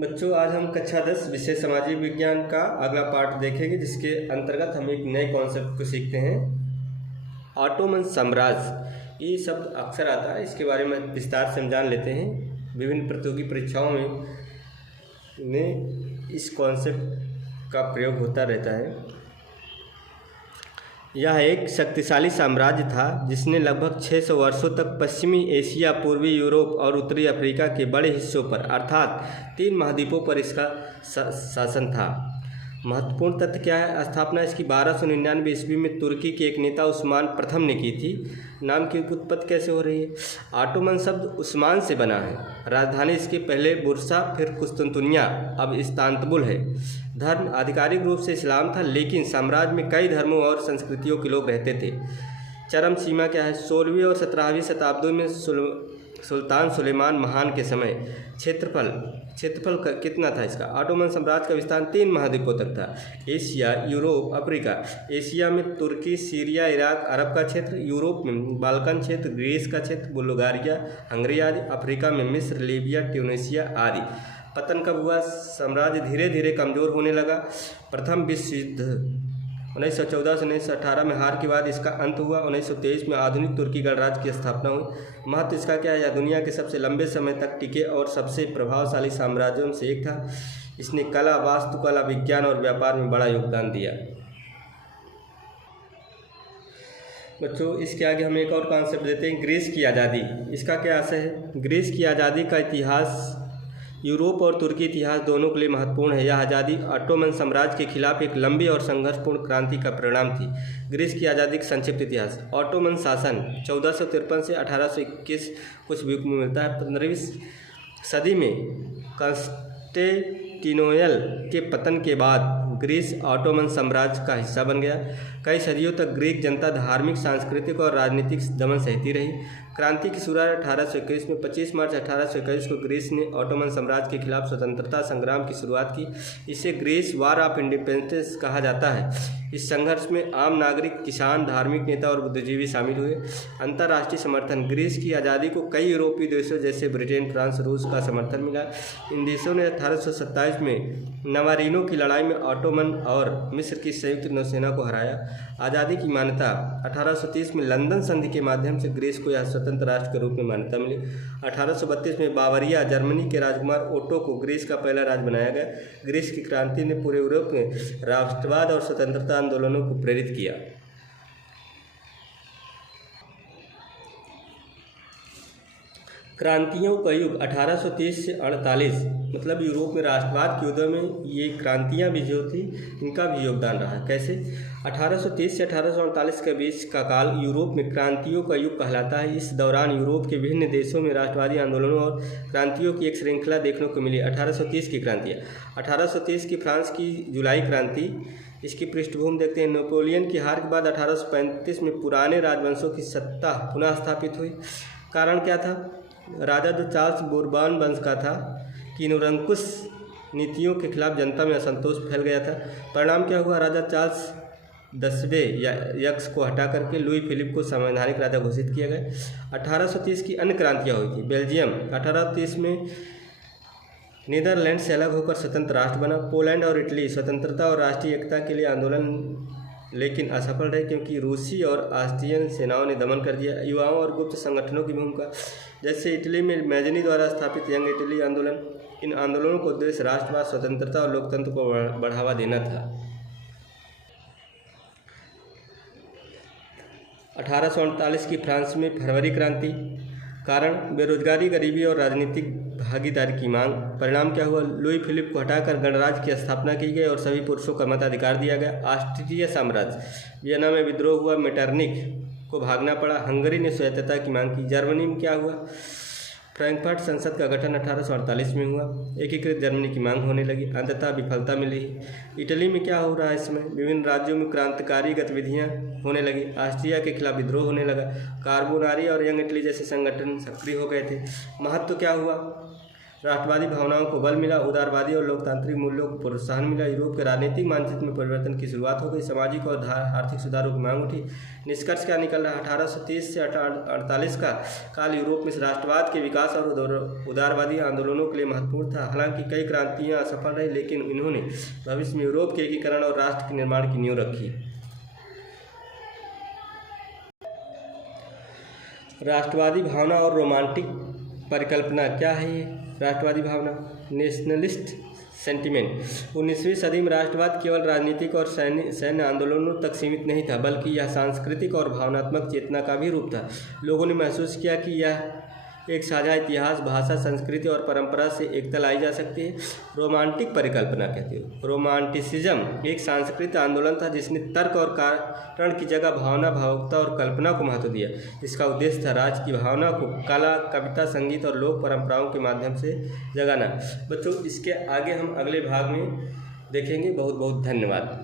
बच्चों, आज हम कक्षा 10 विषय सामाजिक विज्ञान का अगला पार्ट देखेंगे, जिसके अंतर्गत हम एक नए कॉन्सेप्ट को सीखते हैं, ऑटोमन साम्राज्य। ये शब्द अक्सर आता है, इसके बारे में विस्तार से हम जान लेते हैं। विभिन्न प्रतियोगी परीक्षाओं में इस कॉन्सेप्ट का प्रयोग होता रहता है। यह एक शक्तिशाली साम्राज्य था जिसने लगभग 600 वर्षों तक पश्चिमी एशिया, पूर्वी यूरोप और उत्तरी अफ्रीका के बड़े हिस्सों पर अर्थात 3 महाद्वीपों पर इसका शासन था। महत्वपूर्ण तथ्य क्या है? स्थापना इसकी 1299 ईस्वी में तुर्की के एक नेता उस्मान प्रथम ने की थी। नाम की उत्पत्ति कैसे हो रही है? ऑटोमन शब्द उस्मान से बना है। राजधानी इसके पहले बुरसा, फिर कुस्तुनतुनिया, अब इस्तांबुल है। धर्म आधिकारिक रूप से इस्लाम था, लेकिन साम्राज्य में कई धर्मों और संस्कृतियों के लोग रहते थे। चरम सीमा क्या है? 16वीं और 17वीं शताब्दियों में सुल्तान सुलेमान महान के समय क्षेत्रफल कितना था इसका? ऑटोमन साम्राज्य का विस्तार 3 महाद्वीपों तक था। Asia, Europe, Africa. एशिया में तुर्की, सीरिया, इराक, अरब का क्षेत्र। यूरोप में बाल्कन क्षेत्र, ग्रीस का क्षेत्र, बुल्गारिया, हंगरी आदि। अफ्रीका में मिस्र, लीबिया, ट्यूनीशिया आदि। पतन कब हुआ? साम्राज्य धीरे धीरे कमज़ोर होने लगा। प्रथम विश्व युद्ध 1914 से 1918 में हार के बाद इसका अंत हुआ। 1923 में आधुनिक तुर्की गणराज्य की स्थापना हुई। महत्व इसका क्या है? यह दुनिया के सबसे लंबे समय तक टिके और सबसे प्रभावशाली साम्राज्यों में से एक था। इसने कला, वास्तुकला, विज्ञान और व्यापार में बड़ा योगदान दिया। बच्चों, इसके आगे हम एक और कॉन्सेप्ट देते हैं, ग्रीस की आज़ादी। इसका क्या आशय है? ग्रीस की आज़ादी का इतिहास यूरोप और तुर्की इतिहास दोनों के लिए महत्वपूर्ण है। यह आज़ादी ऑटोमन साम्राज्य के खिलाफ एक लंबी और संघर्षपूर्ण क्रांति का परिणाम थी। ग्रीस की आज़ादी का संक्षिप्त इतिहास। ऑटोमन शासन 1453 से 1821 कुछ भी मिलता है। 15वीं सदी में कॉन्स्टेंटिनोपल के पतन के बाद ग्रीस ऑटोमन साम्राज्य का हिस्सा बन गया। कई सदियों तक ग्रीक जनता धार्मिक, सांस्कृतिक और राजनीतिक दमन सहती रही। क्रांति की शुरुआत 1821 में 25 मार्च 1821 को ग्रीस ने ऑटोमन साम्राज्य के खिलाफ स्वतंत्रता संग्राम की शुरुआत की। इसे ग्रीस वार ऑफ इंडिपेंडेंस कहा जाता है। इस संघर्ष में आम नागरिक, किसान, धार्मिक नेता और बुद्धिजीवी शामिल हुए। अंतर्राष्ट्रीय समर्थन। ग्रीस की आज़ादी को कई यूरोपीय देशों जैसे ब्रिटेन, फ्रांस, रूस का समर्थन मिला। इन देशों ने 1827 में नवारीनो की लड़ाई में ऑटोमन और मिस्र की संयुक्त नौसेना को हराया। आज़ादी की मान्यता। 1830 में लंदन संधि के माध्यम से ग्रीस को यह स्वतंत्र राष्ट्र के रूप में मान्यता मिली। 1832 में बावरिया, जर्मनी के राजकुमार ओटो को ग्रीस का पहला राज्य बनाया गया। ग्रीस की क्रांति ने पूरे यूरोप में राष्ट्रवाद और स्वतंत्रता आंदोलनों को प्रेरित किया। क्रांतियों का युग 1830 से 48, मतलब यूरोप में राष्ट्रवाद के उदय में ये क्रांतियाँ भी जो थी, इनका भी योगदान रहा। कैसे? 1830 से 1848 के बीच का काल यूरोप में क्रांतियों का युग कहलाता है। इस दौरान यूरोप के विभिन्न देशों में राष्ट्रवादी आंदोलनों और क्रांतियों की एक श्रृंखला देखने को मिली। 1830 की क्रांतियाँ। 1830 की फ्रांस की जुलाई क्रांति। इसकी पृष्ठभूमि देखते हैं। नेपोलियन की हार के बाद 1835 में पुराने राजवंशों की सत्ता पुनः स्थापित हुई। कारण क्या था? राजा जो चार्ल्स बूरबॉन वंश का था की निरंकुश नीतियों के खिलाफ जनता में असंतोष फैल गया था। परिणाम क्या हुआ? राजा चार्ल्स 10वें यक्स को हटा करके लुई फिलिप को संवैधानिक राजा घोषित किया गया। 1830 की अन्य क्रांतियाँ हुई थी। बेल्जियम 1830 में नीदरलैंड से अलग होकर स्वतंत्र राष्ट्र बना। पोलैंड और इटली स्वतंत्रता और राष्ट्रीय एकता के लिए आंदोलन लेकिन असफल रहे, क्योंकि रूसी और ऑस्ट्रियन सेनाओं ने दमन कर दिया। युवाओं और गुप्त संगठनों की भूमिका, जैसे इटली में मैजनी द्वारा स्थापित यंग इटली आंदोलन। इन आंदोलनों का उद्देश्य राष्ट्रवाद, स्वतंत्रता और लोकतंत्र को बढ़ावा देना था। 1848 की फ्रांस में फरवरी क्रांति। कारण बेरोजगारी, गरीबी और राजनीतिक भागीदारी की मांग। परिणाम क्या हुआ? लुई फिलिप को हटाकर गणराज्य की स्थापना की गई और सभी पुरुषों को मताधिकार दिया गया। ऑस्ट्रिया साम्राज्य। वियना में विद्रोह हुआ, मेटरनिख को भागना पड़ा। हंगरी ने स्वायत्तता की मांग की। जर्मनी में क्या हुआ? फ्रैंकफर्ट संसद का गठन 1848 में हुआ। एकीकृत जर्मनी की मांग होने लगी, अंततः विफलता मिली। इटली में क्या हो रहा है? इस समय विभिन्न राज्यों में क्रांतिकारी गतिविधियां होने लगी। ऑस्ट्रिया के खिलाफ विद्रोह होने लगा। कार्बोनारी और यंग इटली जैसे संगठन सक्रिय हो गए थे। महत्व क्या हुआ? राष्ट्रवादी भावनाओं को बल मिला, उदारवादी और लोकतांत्रिक मूल्यों को प्रोत्साहन मिला, यूरोप के राजनीतिक मानचित्र में परिवर्तन की शुरुआत हो गई, सामाजिक और आर्थिक सुधारों की मांग उठी। निष्कर्ष क्या निकल रहा? 1830 से 1848 का काल यूरोप में राष्ट्रवाद के विकास और उदारवादी आंदोलनों के लिए महत्वपूर्ण था। हालांकि कई क्रांतियां असफल रही, लेकिन इन्होंने भविष्य में यूरोप के एकीकरण और राष्ट्र के निर्माण की नींव रखी। राष्ट्रवादी भावना और रोमांटिक परिकल्पना क्या है ये? राष्ट्रवादी भावना, नेशनलिस्ट सेंटिमेंट। 19वीं सदी में राष्ट्रवाद केवल राजनीतिक और सैन्य आंदोलनों तक सीमित नहीं था, बल्कि यह सांस्कृतिक और भावनात्मक चेतना का भी रूप था। लोगों ने महसूस किया कि यह एक साझा इतिहास, भाषा, संस्कृति और परंपरा से एकता लाई जा सकती है। रोमांटिक परिकल्पना कहते हो। रोमांटिसिज्म एक सांस्कृतिक आंदोलन था जिसने तर्क और कारण की जगह भावना, भावुकता और कल्पना को महत्व दिया। इसका उद्देश्य था राज्य की भावना को कला, कविता, संगीत और लोक परंपराओं के माध्यम से जगाना। बच्चों, इसके आगे हम अगले भाग में देखेंगे। बहुत बहुत धन्यवाद।